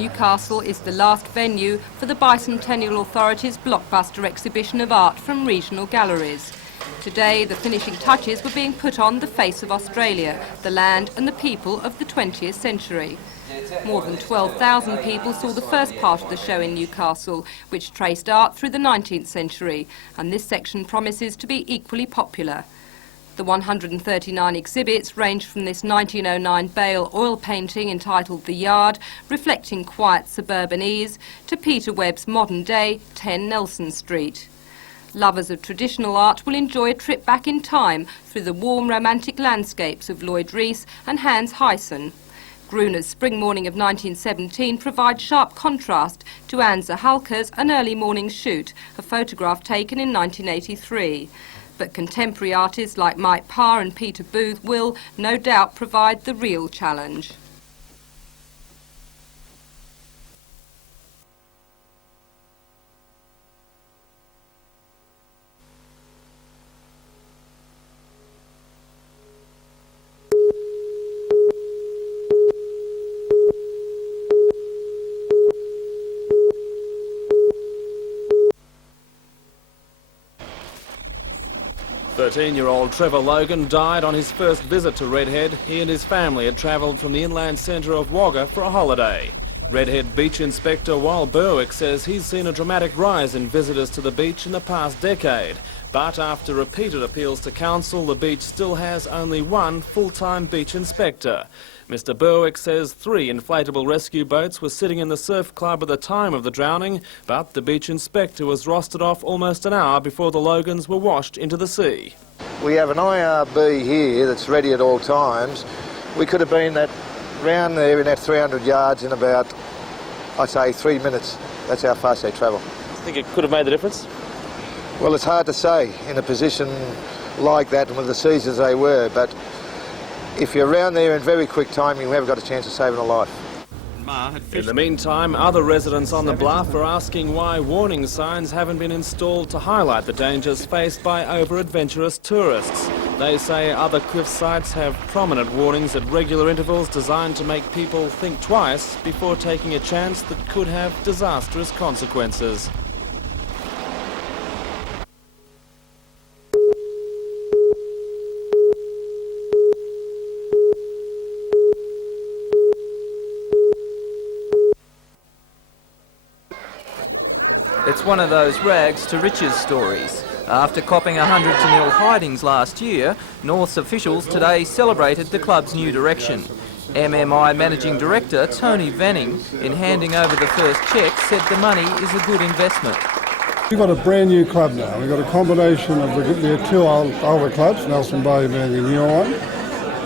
Newcastle is the last venue for the Bicentennial Authority's blockbuster exhibition of art from regional galleries. Today, the finishing touches were being put on The Face of Australia, the land and the people of the 20th century. More than 12,000 people saw the first part of the show in Newcastle, which traced art through the 19th century, and this section promises to be equally popular. The 139 exhibits range from this 1909 Bale oil painting entitled The Yard, reflecting quiet suburban ease, to Peter Webb's modern-day 10 Nelson Street. Lovers of traditional art will enjoy a trip back in time through the warm romantic landscapes of Lloyd Rees and Hans Huyssen. Gruner's Spring Morning of 1917 provides sharp contrast to Anza Halker's An Early Morning Shoot, a photograph taken in 1983. But contemporary artists like Mike Parr and Peter Booth will, no doubt, provide the real challenge. Thirteen-year-old Trevor Logan died on his first visit to Redhead. He and his family had travelled from the inland centre of Wagga for a holiday. Redhead Beach Inspector Wal Berwick says he's seen a dramatic rise in visitors to the beach in the past decade. But after repeated appeals to council, the beach still has only one full-time beach inspector. Mr Berwick says 3 inflatable rescue boats were sitting in the surf club at the time of the drowning, but the beach inspector was rostered off almost an hour before the Logans were washed into the sea. We have an IRB here that's ready at all times. We could have been round there in that 300 yards in about, I'd say, 3 minutes. That's how fast they travel. I think it could have made the difference? Well, it's hard to say in a position like that and with the seas as they were, but if you're around there in very quick time, you have got a chance of saving a life. In the meantime, other residents on the bluff are asking why warning signs haven't been installed to highlight the dangers faced by over-adventurous tourists. They say other cliff sites have prominent warnings at regular intervals designed to make people think twice before taking a chance that could have disastrous consequences. It's one of those rags to riches stories. After copping 100-0 hidings last year, North's officials today celebrated the club's new direction. MMI Managing Director Tony Vanning, in handing over the first cheque, said the money is a good investment. We've got a brand new club now. We've got a combination of the 2 older clubs, Nelson Bay being the new one,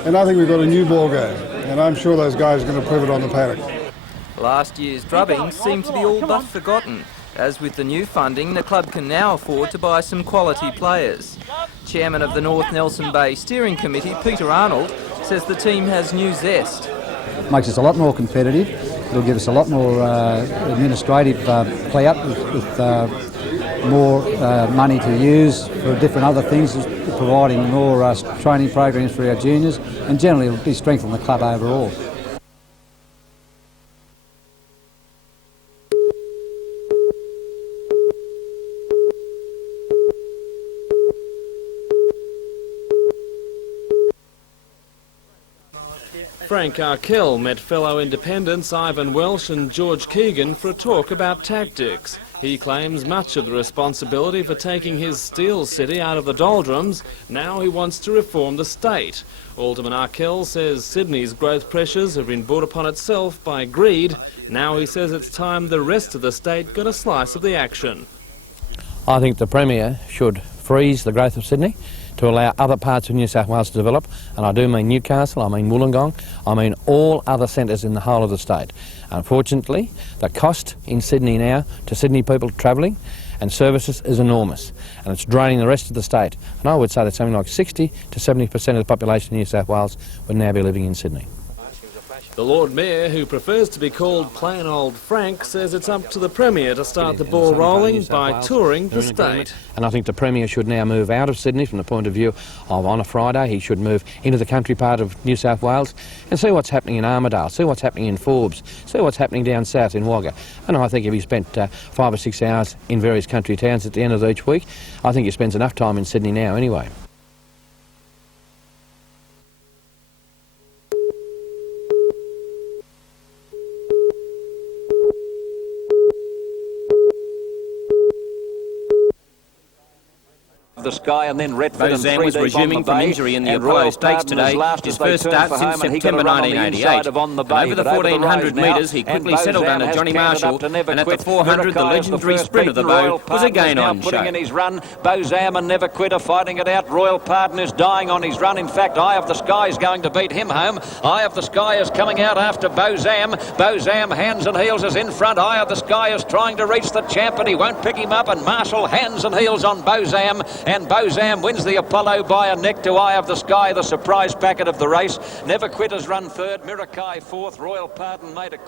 and I think we've got a new ball game, and I'm sure those guys are going to prove it on the paddock. Last year's drubbing seemed to be all but forgotten. As with the new funding, the club can now afford to buy some quality players. Chairman of the North Nelson Bay Steering Committee, Peter Arnold, says the team has new zest. It makes us a lot more competitive. It'll give us a lot more administrative clout with more money to use for different other things, providing more training programs for our juniors, and generally it'll be strengthen the club overall. Frank Arkell met fellow independents Ivan Welsh and George Keegan for a talk about tactics. He claims much of the responsibility for taking his steel city out of the doldrums. Now he wants to reform the state. Alderman Arkell says Sydney's growth pressures have been brought upon itself by greed. Now he says it's time the rest of the state got a slice of the action. I think the Premier should freeze the growth of Sydney to allow other parts of New South Wales to develop, and I do mean Newcastle, I mean Wollongong, I mean all other centres in the whole of the state. Unfortunately, the cost in Sydney now to Sydney people travelling and services is enormous, and it's draining the rest of the state. And I would say that something like 60 to 70% of the population of New South Wales would now be living in Sydney. The Lord Mayor, who prefers to be called plain old Frank, says it's up to the Premier to start the ball rolling by touring the state. And I think the Premier should now move out of Sydney from the point of view of on a Friday. He should move into the country part of New South Wales and see what's happening in Armidale, see what's happening in Forbes, see what's happening down south in Wagga. And I think if he spent 5 or 6 hours in various country towns at the end of each week, I think he spends enough time in Sydney now anyway. The Sky and then Redford and Bozam was resuming from injury in the Apollo Stakes today, his first start since September 1988. And over the 1400 metres he quickly settled under Johnny Marshall, and at the 400 the legendary sprint of the bow was again on show. In his run, Bozam and Never Quit are fighting it out. Royal Pardon is dying on his run. In fact, Eye of the Sky is going to beat him home. Eye of the Sky is coming out after Bozam. Bozam hands and heels is in front. Eye of the Sky is trying to reach the champ, but he won't pick him up, and Marshall hands and heels on Bozam, and Bozam wins the Apollo by a neck to Eye of the Sky, the surprise packet of the race. Never Quit has run third, Mirakai fourth, Royal Pardon made a...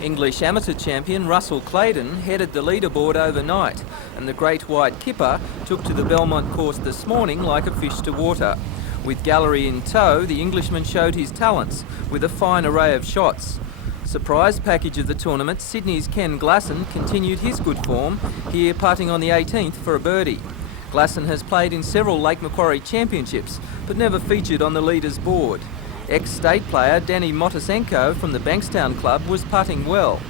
English amateur champion Russell Claydon headed the leaderboard overnight, and the Great White Kipper took to the Belmont course this morning like a fish to water. With gallery in tow, the Englishman showed his talents with a fine array of shots. Surprise package of the tournament, Sydney's Ken Glasson continued his good form, here putting on the 18th for a birdie. Glasson has played in several Lake Macquarie championships, but never featured on the leaders' board. Ex-state player Danny Motosenko from the Bankstown Club was putting well,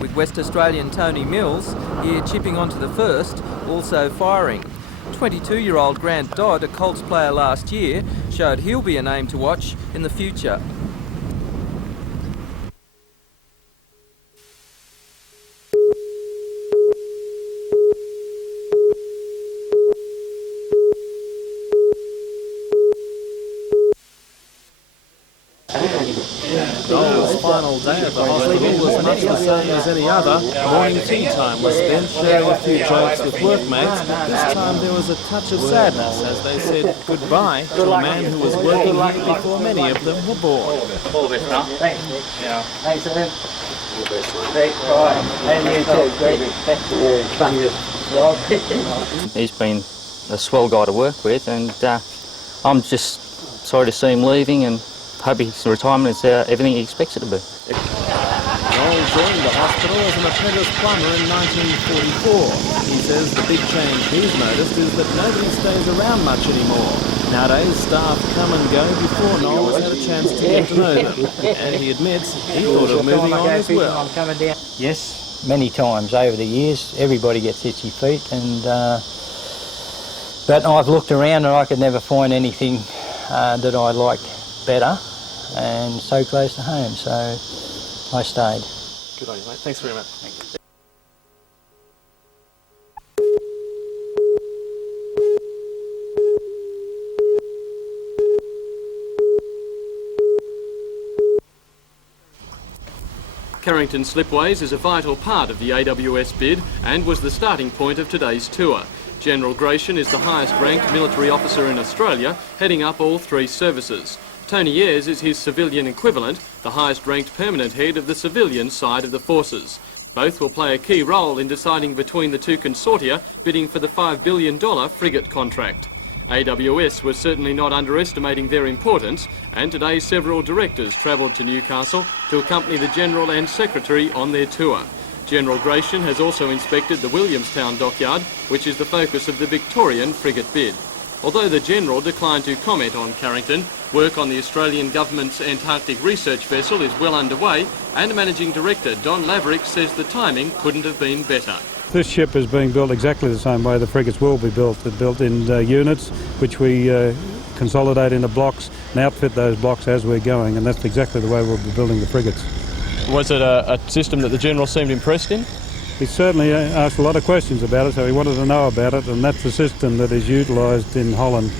with West Australian Tony Mills here chipping onto the first, also firing. 22-year-old Grant Dodd, a Colts player last year, showed he'll be a name to watch in the future. Dole's final day at the hospital was much the same as any other. Morning tea time was spent sharing a few jokes with workmates. This time there was a touch of sadness as they said goodbye to a man who was working here before many of them were born. All the best, pal. Thanks. Yeah. Thanks, Sam. He's been a swell guy to work with, and I'm just sorry to see him leaving, and hope his retirement is everything he expects it to be. Dole joined the hospital as an apprentice plumber in 1944. He says the big change he's noticed is that nobody stays around much anymore. Nowadays, staff come and go before Noel has had a chance to get to know them. And he admits he thought of moving on as well. Yes, many times over the years. Everybody gets itchy feet, and but I've looked around and I could never find anything that I liked better and so close to home, so I stayed. Good on you, mate. Thanks very much. Thank you. Carrington Slipways is a vital part of the AWS bid and was the starting point of today's tour. General Gratian is the highest ranked military officer in Australia, heading up all three services. Tony Ayres is his civilian equivalent, the highest ranked permanent head of the civilian side of the forces. Both will play a key role in deciding between the two consortia bidding for the $5 billion frigate contract. AWS was certainly not underestimating their importance, and today several directors travelled to Newcastle to accompany the General and Secretary on their tour. General Gratian has also inspected the Williamstown dockyard, which is the focus of the Victorian frigate bid. Although the General declined to comment on Carrington, work on the Australian Government's Antarctic research vessel is well underway, and Managing Director Don Laverick says the timing couldn't have been better. This ship is being built exactly the same way the frigates will be built. They're built in units, which we consolidate into blocks and outfit those blocks as we're going, and that's exactly the way we'll be building the frigates. Was it a system that the General seemed impressed in? He certainly asked a lot of questions about it, so he wanted to know about it, and that's the system that is utilised in Holland.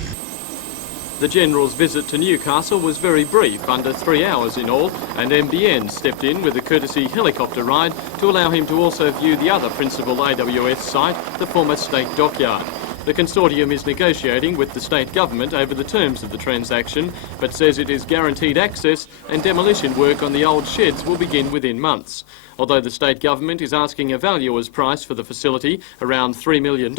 The General's visit to Newcastle was very brief, under 3 hours in all, and NBN stepped in with a courtesy helicopter ride to allow him to also view the other principal AWS site, the former State dockyard. The consortium is negotiating with the state government over the terms of the transaction, but says it is guaranteed access and demolition work on the old sheds will begin within months. Although the state government is asking a valuer's price for the facility, around $3 million,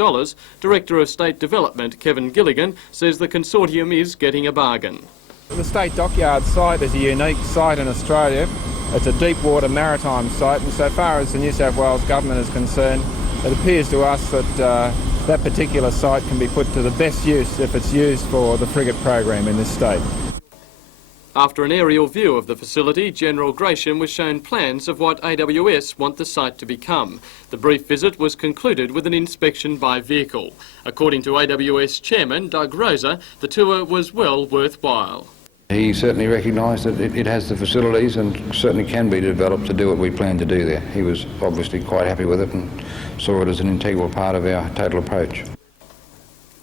Director of State Development Kevin Gilligan says the consortium is getting a bargain. The State dockyard site is a unique site in Australia. It's a deep water maritime site, and so far as the New South Wales government is concerned, it appears to us that that particular site can be put to the best use if it's used for the frigate program in this state. After an aerial view of the facility, General Gresham was shown plans of what AWS want the site to become. The brief visit was concluded with an inspection by vehicle. According to AWS Chairman Doug Rosa, the tour was well worthwhile. He certainly recognised that it has the facilities and certainly can be developed to do what we plan to do there. He was obviously quite happy with it and saw it as an integral part of our total approach.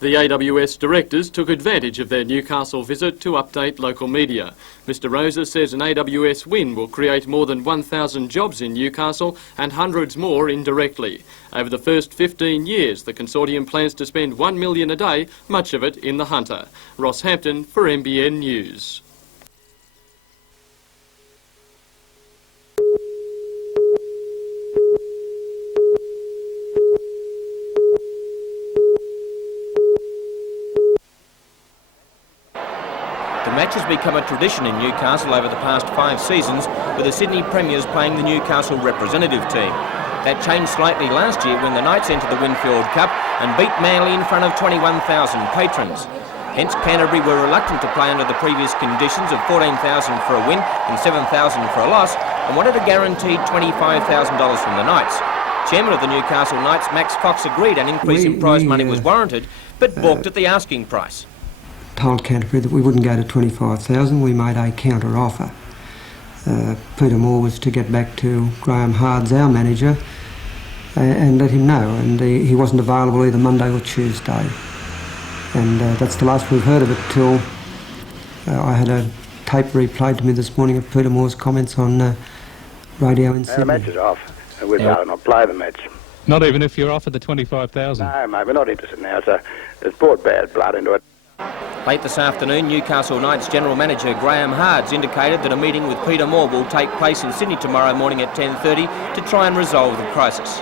The AWS directors took advantage of their Newcastle visit to update local media. Mr Rosa says an AWS win will create more than 1,000 jobs in Newcastle and hundreds more indirectly. Over the first 15 years, the consortium plans to spend $1 million a day, much of it in the Hunter. Ross Hampton for NBN News. The match has become a tradition in Newcastle over the past 5 seasons, with the Sydney Premiers playing the Newcastle representative team. That changed slightly last year when the Knights entered the Winfield Cup and beat Manly in front of 21,000 patrons. Hence, Canterbury were reluctant to play under the previous conditions of $14,000 for a win and $7,000 for a loss, and wanted a guaranteed $25,000 from the Knights. Chairman of the Newcastle Knights, Max Fox, agreed an increase in prize money was warranted, but balked at the asking price. Told Canterbury that we wouldn't go to 25,000. We made a counter offer. Peter Moore was to get back to Graham Hards, our manager, and let him know, and he wasn't available either Monday or Tuesday, and that's the last we've heard of it till I had a tape replayed to me this morning of Peter Moore's comments on radio in Sydney. The match is off. We'd rather not play the match. Not even if you're offered the 25,000? No, mate, we're not interested now. It's brought bad blood into it. Late this afternoon, Newcastle Knights General Manager Graham Hards indicated that a meeting with Peter Moore will take place in Sydney tomorrow morning at 10:30 to try and resolve the crisis.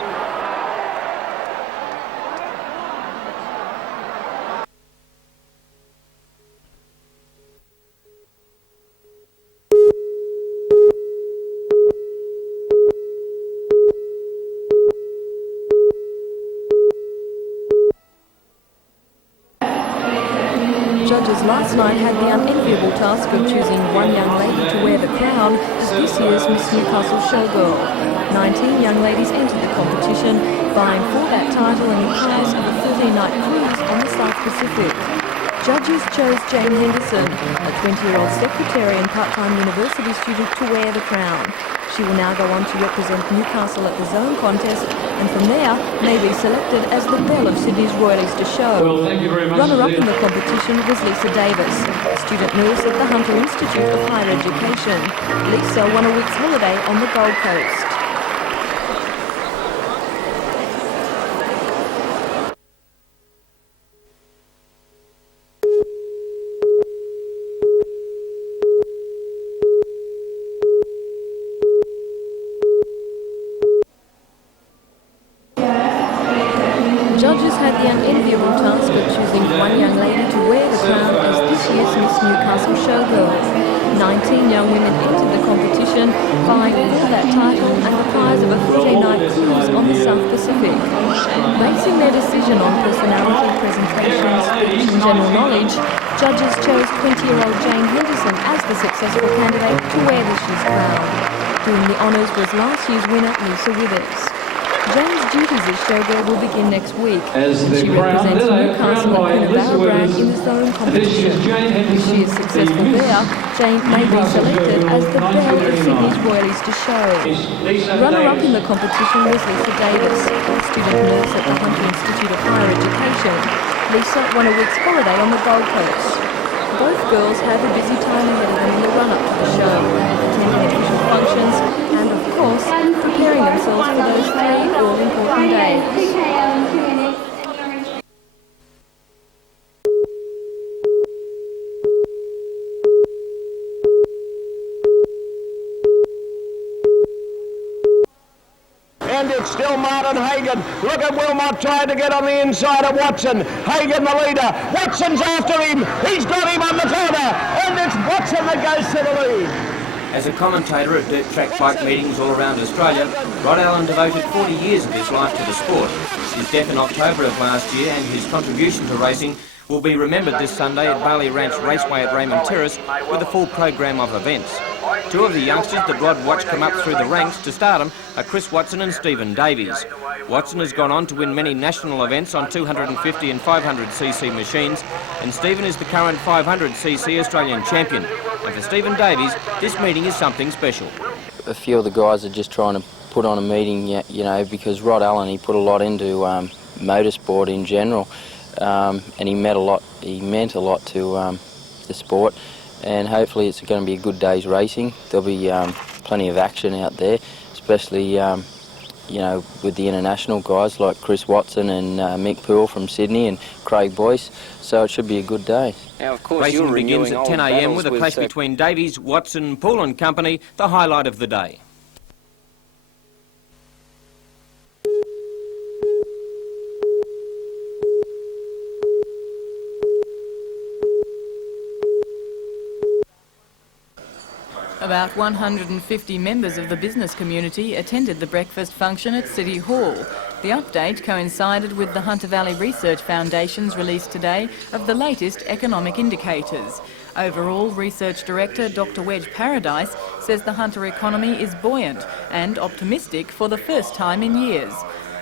Judges last night had the unenviable task of choosing one young lady to wear the crown as this year's Miss Newcastle showgirl. 19 young ladies entered the competition, vying for that title and the prize of a 13-night cruise on the South Pacific. Judges chose Jane Henderson, a 20-year-old secretary and part-time university student, to wear the crown. She will now go on to represent Newcastle at the Zone contest, and from there may be selected as the belle of Sydney's Royal Easter Show. Runner-up in the competition was Lisa Davis, a student nurse at the Hunter Institute of Higher Education. Lisa won a week's holiday on the Gold Coast. Judges had the unenviable task of choosing one young lady to wear the crown as this year's Miss Newcastle showgirl. 19 young women entered the competition, vying for that title and the prize of a 14-night cruise on the South Pacific. Basing their decision on personality, presentations, and general knowledge, judges chose 20-year-old Jane Henderson as the successful candidate to wear this year's crown. Doing the honours was last year's winner, Lisa Withers. Jane's duties as showgirl will begin next week. She represents Newcastle and Coonabarra brand in the Zone competition. If she is successful there, Jane may be selected as the belle of Sydney's Royal Easter Show. Runner-up in the competition was Lisa Davis, a student nurse at the Hunter Institute of Higher Education. Lisa won a week's holiday on the Gold Coast. both girls have a busy time ahead of them in the run-up to the show, attending official functions and, of course, preparing themselves for those 3 all-important days. And it's still Martin Hagan. Look at Wilmot trying to get on the inside of Watson. Hagan the leader. Watson's after him. He's got him on the corner. And it's Watson that goes to the lead. As a commentator at dirt track bike meetings all around Australia, Rod Allen devoted 40 years of his life to the sport. His death in October of last year and his contribution to racing will be remembered this Sunday at Barley Ranch Raceway at Raymond Terrace with a full program of events. 2 of the youngsters that Rod watched come up through the ranks to stardom are Chris Watson and Stephen Davies. Watson has gone on to win many national events on 250 and 500cc machines, and Stephen is the current 500cc Australian champion. And for Stephen Davies, this meeting is something special. A few of the guys are just trying to put on a meeting, you know, because Rod Allen, he put a lot into motorsport in general, and he meant a lot to the sport. And hopefully it's going to be a good day's racing. There'll be plenty of action out there, especially you know, with the international guys like Chris Watson and Mick Poole from Sydney and Craig Boyce, so it should be a good day. Now, of course, racing begins at 10 a.m. with a clash between Davies, Watson, Poole and company, the highlight of the day. About 150 members of the business community attended the breakfast function at City Hall. The update coincided with the Hunter Valley Research Foundation's release today of the latest economic indicators. Overall, Research Director Dr. Wedge Paradise says the Hunter economy is buoyant and optimistic for the first time in years.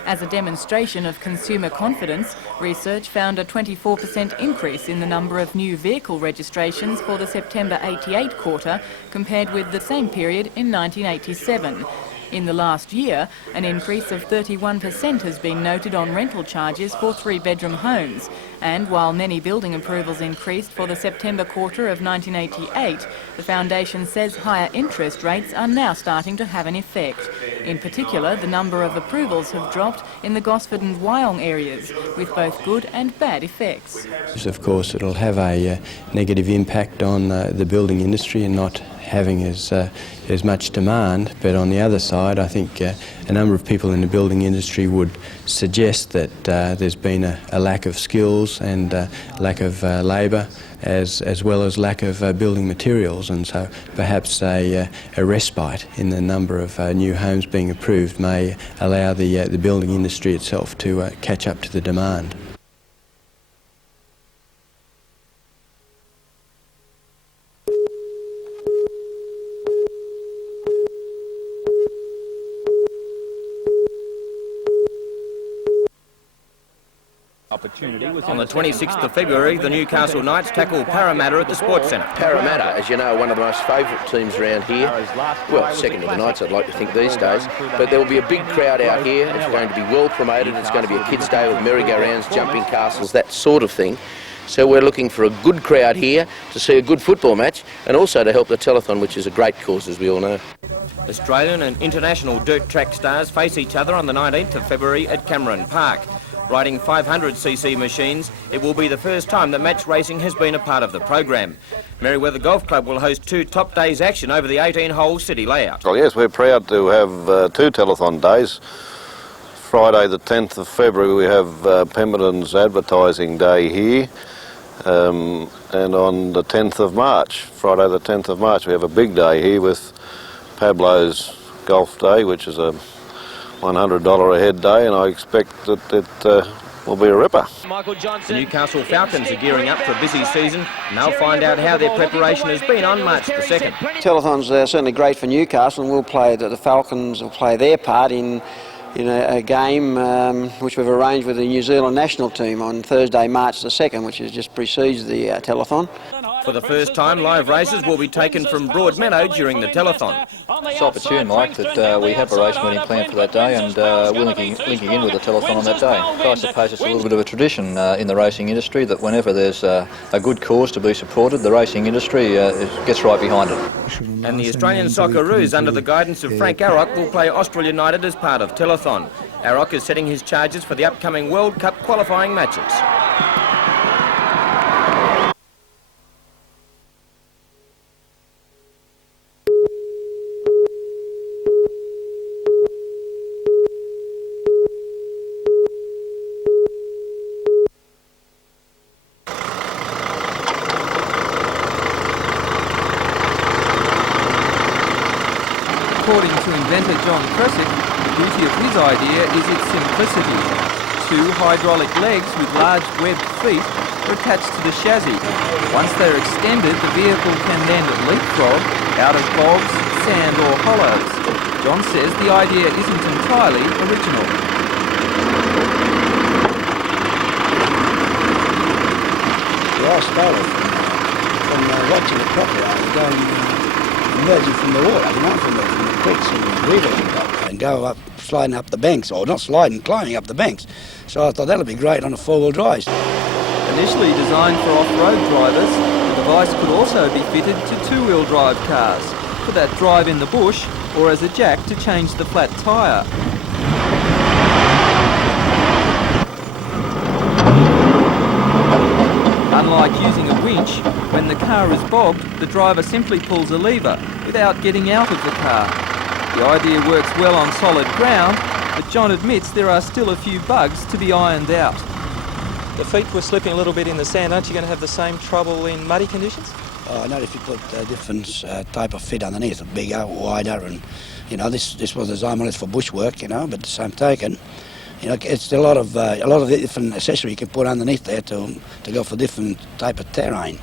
As a demonstration of consumer confidence, research found a 24% increase in the number of new vehicle registrations for the September 88 quarter compared with the same period in 1987. In the last year, an increase of 31% has been noted on rental charges for 3-bedroom homes. And while many building approvals increased for the September quarter of 1988, the Foundation says higher interest rates are now starting to have an effect. In particular, the number of approvals have dropped in the Gosford and Wyong areas, with both good and bad effects. Of course, it'll have a negative impact on the building industry and not having as much demand, but on the other side I think a number of people in the building industry would suggest that there's been a lack of skills and lack of labour as well as lack of building materials, and so perhaps a respite in the number of new homes being approved may allow the building industry itself to catch up to the demand. On the 26th of February, the Newcastle Knights tackle Parramatta at the Sports Centre. Parramatta, as you know, are one of the most favourite teams around here. Well, second to the Knights, I'd like to think these days. But there will be a big crowd out here. It's going to be well promoted. It's going to be a kids' day with merry-go-rounds, jumping castles, that sort of thing. So we're looking for a good crowd here to see a good football match and also to help the telethon, which is a great cause, as we all know. Australian and international dirt track stars face each other on the 19th of February at Cameron Park. Riding 500cc machines, it will be the first time that match racing has been a part of the program. Merriweather Golf Club will host 2 top days action over the 18-hole city layout. Well, yes, we're proud to have 2 telethon days. Friday the 10th of February we have Pemberton's advertising day here, and on the 10th of March, Friday the 10th of March, we have a big day here with Pablo's Golf Day, which is a $100 a head day, and I expect that it will be a ripper. The Newcastle Falcons are gearing up for a busy season, and they'll find out how their preparation has been on March the 2nd. Telethon's certainly great for Newcastle, and we'll play the Falcons will play their part in a game which we've arranged with the New Zealand national team on Thursday, March the 2nd, which just precedes the telethon. For the first time, live races will be taken from Broadmeadow during the telethon. It's opportune, Mike, that we have a race meeting planned for that day, and we're linking in with the telethon on that day. So I suppose it's a little bit of a tradition in the racing industry that whenever there's a good cause to be supported, the racing industry gets right behind it. And the Australian Socceroos, under the guidance of Frank Arrock, will play Austral United as part of telethon. Arrock is setting his charges for the upcoming World Cup qualifying matches. According to inventor John Cressick, the beauty of his idea is its simplicity. Two hydraulic legs with large webbed feet are attached to the chassis. Once they're extended, the vehicle can then leapfrog out of bogs, sand or hollows. John says the idea isn't entirely original. I started from watching the crocodiles going emerging from the water, from the creeks and rivers and go up, sliding up the banks, or not sliding, climbing up the banks. So I thought that'd be great on a four-wheel drive. Initially designed for off-road drivers, the device could also be fitted to two-wheel drive cars for that drive in the bush, or as a jack to change the flat tyre. Unlike using a winch, when the car is bogged, the driver simply pulls a lever without getting out of the car. The idea works well on solid ground, but John admits there are still a few bugs to be ironed out. The feet were slipping a little bit in the sand. Aren't you going to have the same trouble in muddy conditions? Oh, not if you put a different type of fit underneath, bigger, wider, and this was designed more for bushwork, but the same token. It's a lot of different accessory you can put underneath there to go for different type of terrain.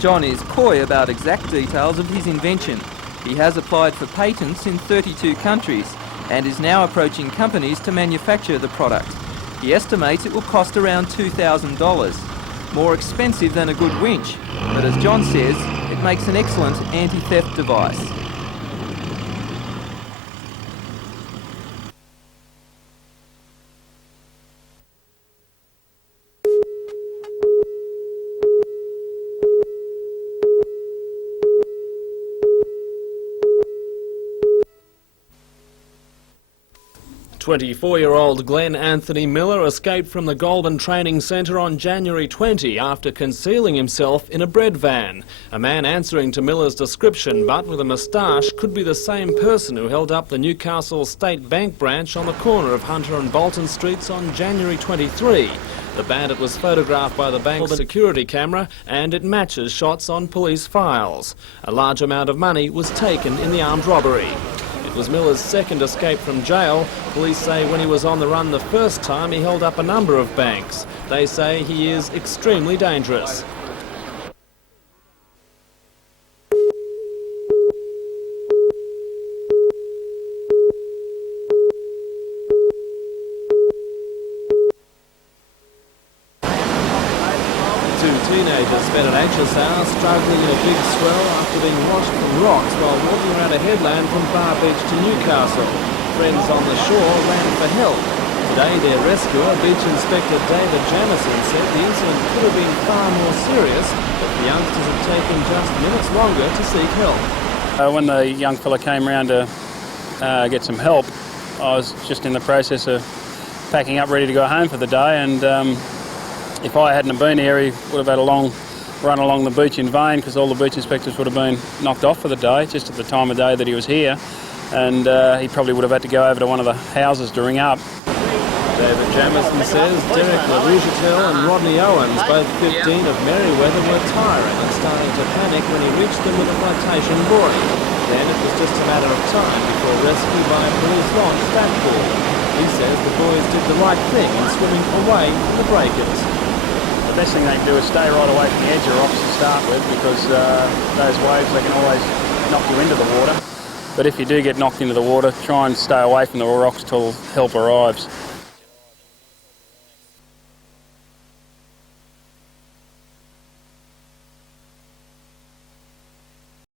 John is coy about exact details of his invention. He has applied for patents in 32 countries and is now approaching companies to manufacture the product. He estimates it will cost around $2,000, more expensive than a good winch, but as John says, it makes an excellent anti-theft device. "24-year-old Glenn Anthony Miller escaped from the Goldman Training Centre on January 20 after concealing himself in a bread van. A man answering to Miller's description but with a moustache could be the same person who held up the Newcastle State Bank branch on the corner of Hunter and Bolton Streets on January 23. The bandit was photographed by the bank's security camera and it matches shots on police files. A large amount of money was taken in the armed robbery. It was Miller's second escape from jail. Police say when he was on the run the first time, he held up a number of banks. They say he is extremely dangerous. Two teenagers spent an anxious hour struggling in a big swell after being washed from rocks while walking around a headland from Bar Beach to Newcastle. Friends on the shore ran for help. Today their rescuer, Beach Inspector David Jamieson, said the incident could have been far more serious, but the youngsters had taken just minutes longer to seek help. When the young fella came round to get some help, I was just in the process of packing up ready to go home for the day, and if I hadn't have been here, he would have had a long run along the beach in vain because all the beach inspectors would have been knocked off for the day, just at the time of day that he was here, and he probably would have had to go over to one of the houses to ring up. David Jamieson says Derek LaRouchetel and Rodney Owens, both 15 of Merriweather, were tiring and starting to panic when he reached them with a flotation buoy. Then it was just a matter of time before rescue by a police-launched backboard. He says the boys did the right thing in swimming away from the breakers. The best thing they can do is stay right away from the edge of rocks to start with, because those waves, they can always knock you into the water. But if you do get knocked into the water, try and stay away from the rocks till help arrives.